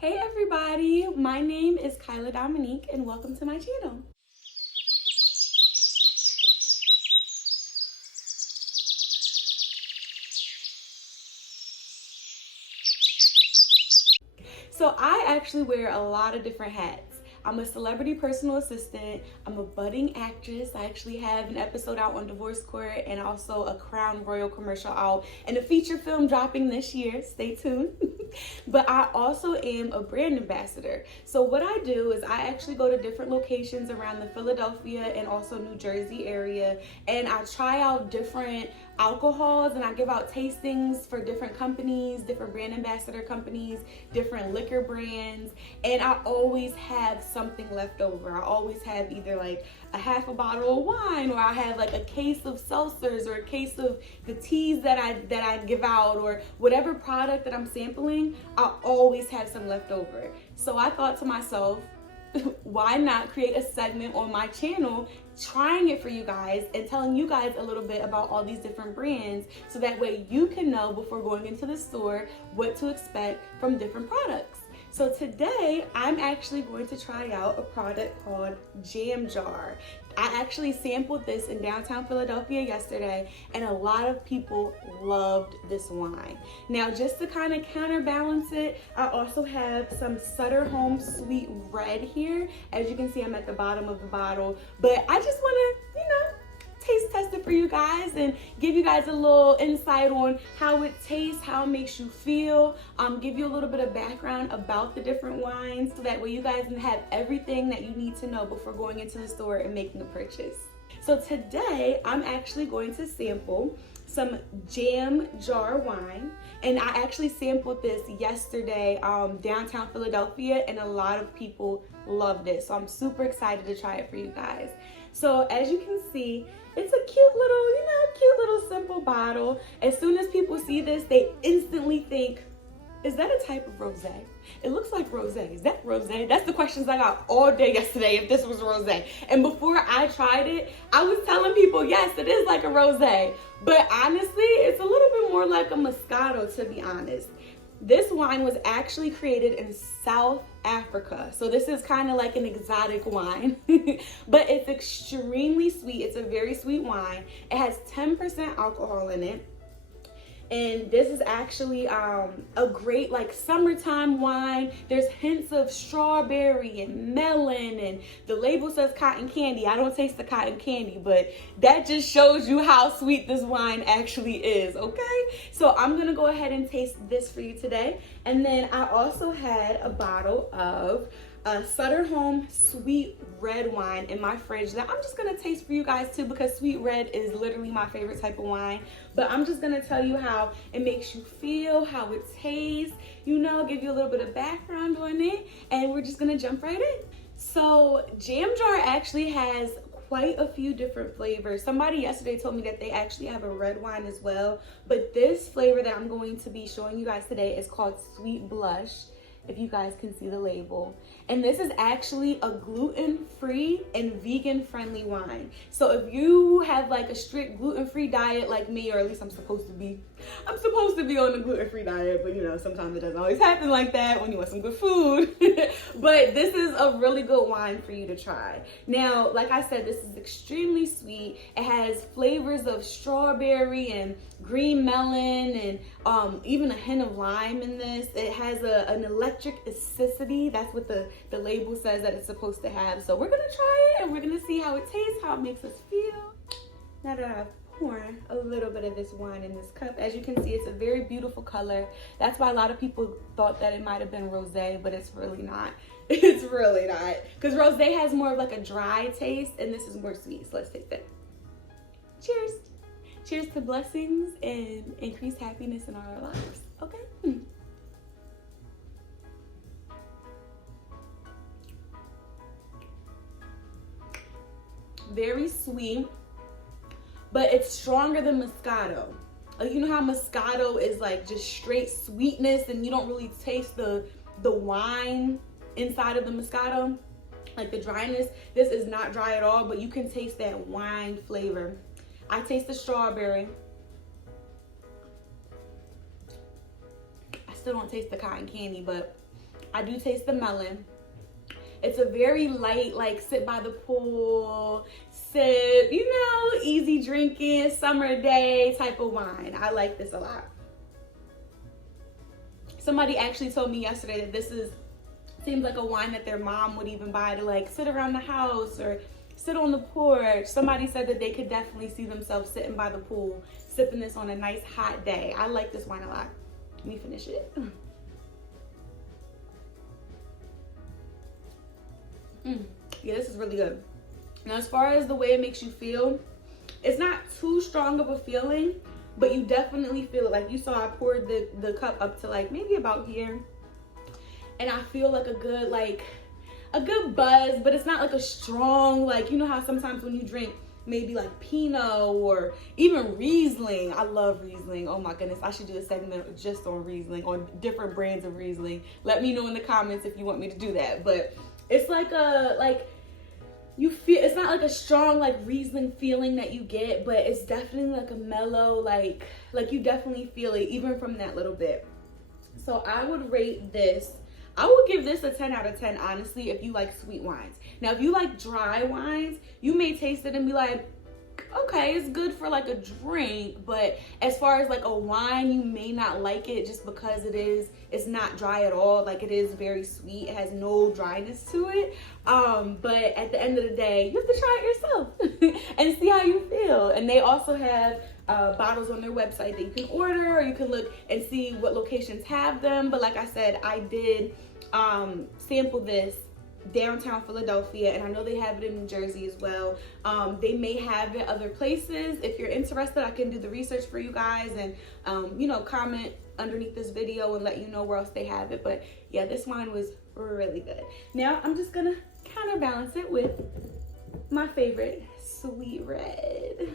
Hey everybody, my name is KylaDominique and welcome to my channel. So I actually wear a lot of different hats. I'm a celebrity personal assistant, I'm a budding actress, I actually have an episode out on Divorce Court and also a Crown Royal commercial out and a feature film dropping this year, stay tuned. But I also am a brand ambassador. So what I do is I actually go to different locations around the Philadelphia and also New Jersey area, and I try out different alcohols and I give out tastings for different companies, different brand ambassador companies, different liquor brands, and I always have something left over. I always have either like a half a bottle of wine, or I have like a case of seltzers, or a case of the teas that I give out, or whatever product that I'm sampling, I always have some left over. So I thought to myself, why not create a segment on my channel trying it for you guys and telling you guys a little bit about all these different brands, so that way you can know before going into the store what to expect from different products. So today I'm actually going to try out a product called JamJar. I actually sampled this in downtown Philadelphia yesterday and a lot of people loved this wine. Now, just to kind of counterbalance it, I also have some Sutter Home Sweet Red here. As you can see, I'm at the bottom of the bottle, but I just want to, taste test it for you guys and give you guys a little insight on how it tastes, how it makes you feel, give you a little bit of background about the different wines, so that way you guys can have everything that you need to know before going into the store and making a purchase. So today I'm actually going to sample some JamJarWine, and I actually sampled this yesterday downtown Philadelphia, and a lot of people loved it, so I'm super excited to try it for you guys. So as you can see, it's a cute little simple bottle. As soon as people see this, they instantly think, is that a type of rosé? It looks like rosé. Is that rosé? That's the questions I got all day yesterday, if this was rosé. And before I tried it, I was telling people, yes, it is like a rosé. But honestly, it's a little bit more like a Moscato, to be honest. This wine was actually created in South Africa. So this is kind of like an exotic wine, but it's extremely sweet. It's a very sweet wine. It has 10% alcohol in it. And this is actually a great like summertime wine. There's hints of strawberry and melon, and the label says cotton candy. I don't taste the cotton candy, but that just shows you how sweet this wine actually is, okay? So I'm gonna go ahead and taste this for you today. And then I also had a bottle of Sutter Home Sweet Red wine in my fridge that I'm just gonna taste for you guys too, because sweet red is literally my favorite type of wine. But I'm just gonna tell you how it makes you feel, how it tastes, give you a little bit of background on it, and we're just gonna jump right in. So JamJar actually has quite a few different flavors. Somebody yesterday told me that they actually have a red wine as well, but this flavor that I'm going to be showing you guys today is called Sweet Blush, if you guys can see the label. And this is actually a gluten-free and vegan-friendly wine. So if you have like a strict gluten-free diet like me, or at least I'm supposed to be on a gluten-free diet, but sometimes it doesn't always happen like that when you want some good food. But this is a really good wine for you to try. Now, like I said, this is extremely sweet. It has flavors of strawberry and green melon, and even a hint of lime in this. It has an electric acidity. That's what the label says that it's supposed to have. So we're gonna try it and we're gonna see how it tastes, how it makes us feel. Now that I've poured a little bit of this wine in this cup, as you can see, it's a very beautiful color. That's why a lot of people thought that it might have been rosé, but it's really not. It's really not, because rosé has more of like a dry taste and this is more sweet. So let's take that. Cheers. Cheers to blessings and increased happiness in our lives, okay? Very sweet, but it's stronger than Moscato. Like, you know how Moscato is like just straight sweetness and you don't really taste the wine inside of the Moscato, like the dryness. This is not dry at all, but you can taste that wine flavor. I taste the strawberry. I still don't taste the cotton candy, but I do taste the melon. It's a very light, like sit by the pool, sip, you know, easy drinking, summer day type of wine. I like this a lot. Somebody actually told me yesterday that this seems like a wine that their mom would even buy to like sit around the house or sit on the porch. Somebody said that they could definitely see themselves sitting by the pool, sipping this on a nice hot day. I like this wine a lot. Let me finish it. Yeah, this is really good. Now, as far as the way it makes you feel, it's not too strong of a feeling, but you definitely feel it. Like you saw, I poured the cup up to like maybe about here, and I feel like a good buzz, but it's not like a strong, like, you know how sometimes when you drink maybe like Pinot or even Riesling. I love Riesling. Oh my goodness, I should do a segment just on Riesling, on different brands of Riesling. Let me know in the comments if you want me to do that. But it's like you feel, it's not like a strong like Riesling feeling that you get, but it's definitely like a mellow, like you definitely feel it even from that little bit. So I would rate this, I would give this a 10 out of 10, honestly, if you like sweet wines. Now, if you like dry wines, you may taste it and be like, okay, it's good for like a drink, but as far as like a wine, you may not like it just because it's not dry at all. Like it is very sweet. It has no dryness to it. But at the end of the day, you have to try it yourself and see how you feel. And they also have bottles on their website that you can order, or you can look and see what locations have them. But like I said, I did sample this downtown Philadelphia, and I know they have it in New Jersey as well. They may have it other places. If you're interested, I can do the research for you guys and you know, comment underneath this video and let you know where else they have it. But yeah, this wine was really good. Now I'm just gonna counterbalance it with my favorite, Sweet Red.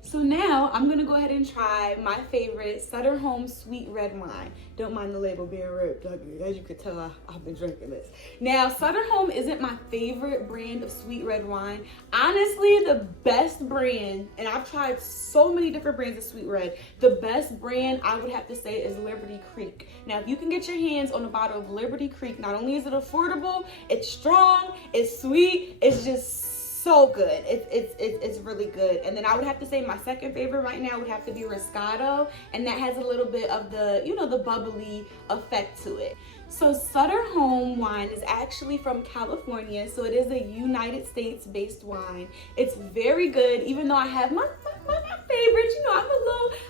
So now I'm gonna go ahead and try my favorite Sutter Home Sweet Red wine. Don't mind the label being ripped. As you could tell, I've been drinking this. Now, Sutter Home isn't my favorite brand of sweet red wine. Honestly, the best brand, and I've tried so many different brands of sweet red, the best brand I would have to say is Liberty Creek. Now, if you can get your hands on a bottle of Liberty Creek, not only is it affordable, it's strong, it's sweet, it's just so good. It's really good. And then I would have to say my second favorite right now would have to be Roscato, and that has a little bit of the, you know, the bubbly effect to it. So Sutter Home wine is actually from California, so it is a United States based wine. It's very good, even though I have my favorites. You know,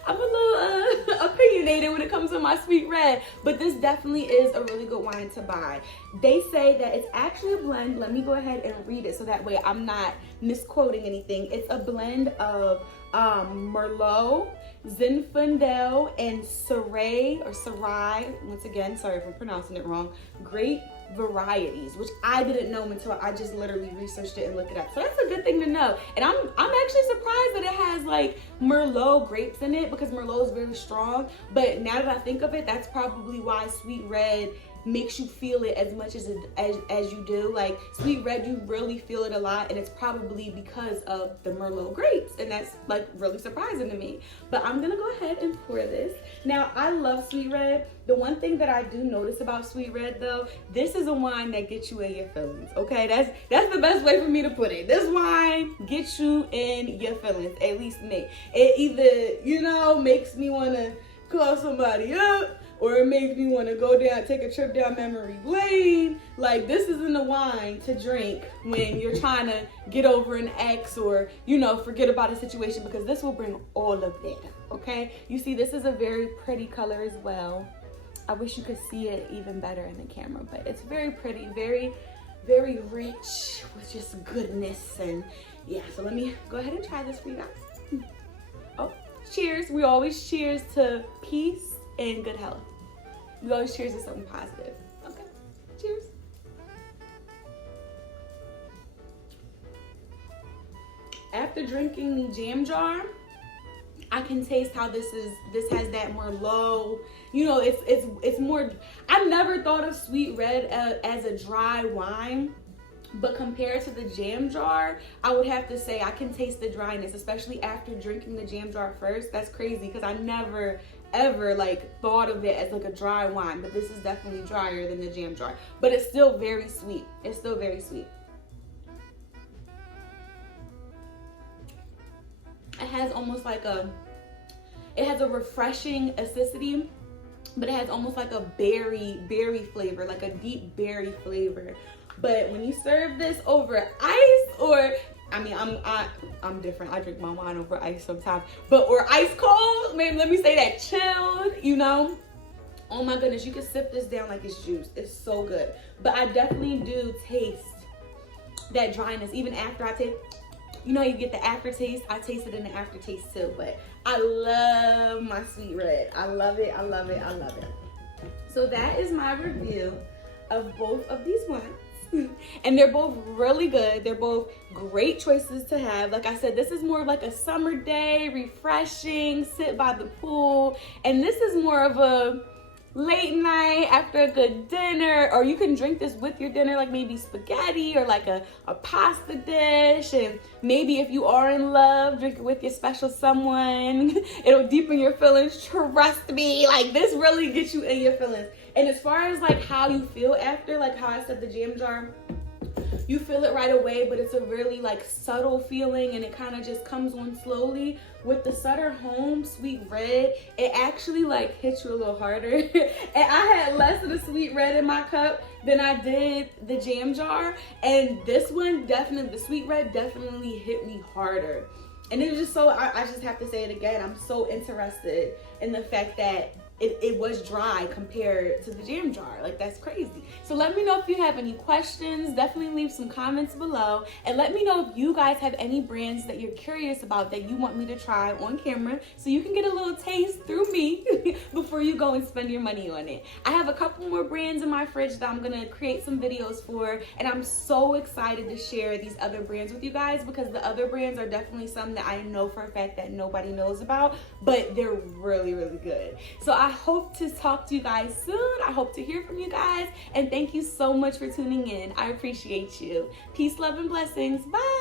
I'm a little opinionated when it comes to my sweet red, but this definitely is a really good wine to buy. They say that it's actually a blend. Let me go ahead and read it so that way I'm not misquoting anything. It's a blend of Merlot, Zinfandel, and Syrah, once again, sorry if I'm pronouncing it wrong, grape varieties, which I didn't know until I just literally researched it and looked it up. So that's a good thing to know. And I'm actually surprised that it has like Merlot grapes in it, because Merlot is very strong. But now that I think of it, that's probably why Sweet Red makes you feel it as much as you do. Like Sweet Red, you really feel it a lot, and it's probably because of the Merlot grapes, and that's like really surprising to me. But I'm gonna go ahead and pour this. Now, I love Sweet Red. The one thing that I do notice about Sweet Red though, this is a wine that gets you in your feelings, okay? That's the best way for me to put it. This wine gets you in your feelings, at least me. It either, you know, makes me wanna call somebody up, or it makes me want to go down, take a trip down memory lane. Like, this isn't a wine to drink when you're trying to get over an ex or, you know, forget about a situation, because this will bring all of that, okay? You see, this is a very pretty color as well. I wish you could see it even better in the camera, but it's very pretty, very, very rich with just goodness. And yeah, so let me go ahead and try this for you guys. Oh, cheers. We always cheers to peace and good health. We always cheers to something positive. Okay, cheers. After drinking the Jam Jar, I can taste how this has that Merlot. You know, it's more. I've never thought of Sweet Red as a dry wine. But compared to the Jam Jar, I would have to say I can taste the dryness, especially after drinking the Jam Jar first. That's crazy, because I never ever like thought of it as like a dry wine, but this is definitely drier than the Jam Jar, but it's still very sweet. It's still very sweet. It has almost like it has a refreshing acidity, but it has almost like a berry flavor, like a deep berry flavor. But when you serve this over ice, or I mean, I'm different. I drink my wine over ice sometimes, or ice cold. Maybe let me say that, chilled. You know, oh my goodness, you can sip this down like it's juice. It's so good. But I definitely do taste that dryness even after I taste. You know, you get the aftertaste. I taste it in the aftertaste too. But I love my sweet red. I love it. I love it. I love it. So that is my review of both of these wines. And they're both really good. They're both great choices to have. Like I said, this is more of like a summer day, refreshing, sit by the pool. And this is more of a late night after a good dinner, or you can drink this with your dinner, like maybe spaghetti or like a pasta dish. And maybe if you are in love, drink it with your special someone. It'll deepen your feelings, trust me. Like, this really gets you in your feelings. And as far as like how you feel after, like how I said the Jam Jar, you feel it right away, but it's a really like subtle feeling, and it kind of just comes on slowly. With the Sutter Home Sweet Red, it actually like hits you a little harder. And I had less of the Sweet Red in my cup than I did the Jam Jar, and this one definitely, the Sweet Red definitely hit me harder. And it was just so, I just have to say it again, I'm so interested in the fact that it was dry compared to the Jam Jar. Like, that's crazy. So let me know if you have any questions. Definitely leave some comments below, and let me know if you guys have any brands that you're curious about that you want me to try on camera, so you can get a little taste through me before you go and spend your money on it. I have a couple more brands in my fridge that I'm gonna create some videos for, and I'm so excited to share these other brands with you guys, because the other brands are definitely some that I know for a fact that nobody knows about, but they're really, really good. So I hope to talk to you guys soon. I hope to hear from you guys, and thank you so much for tuning in. I appreciate you. Peace, love, and blessings. Bye.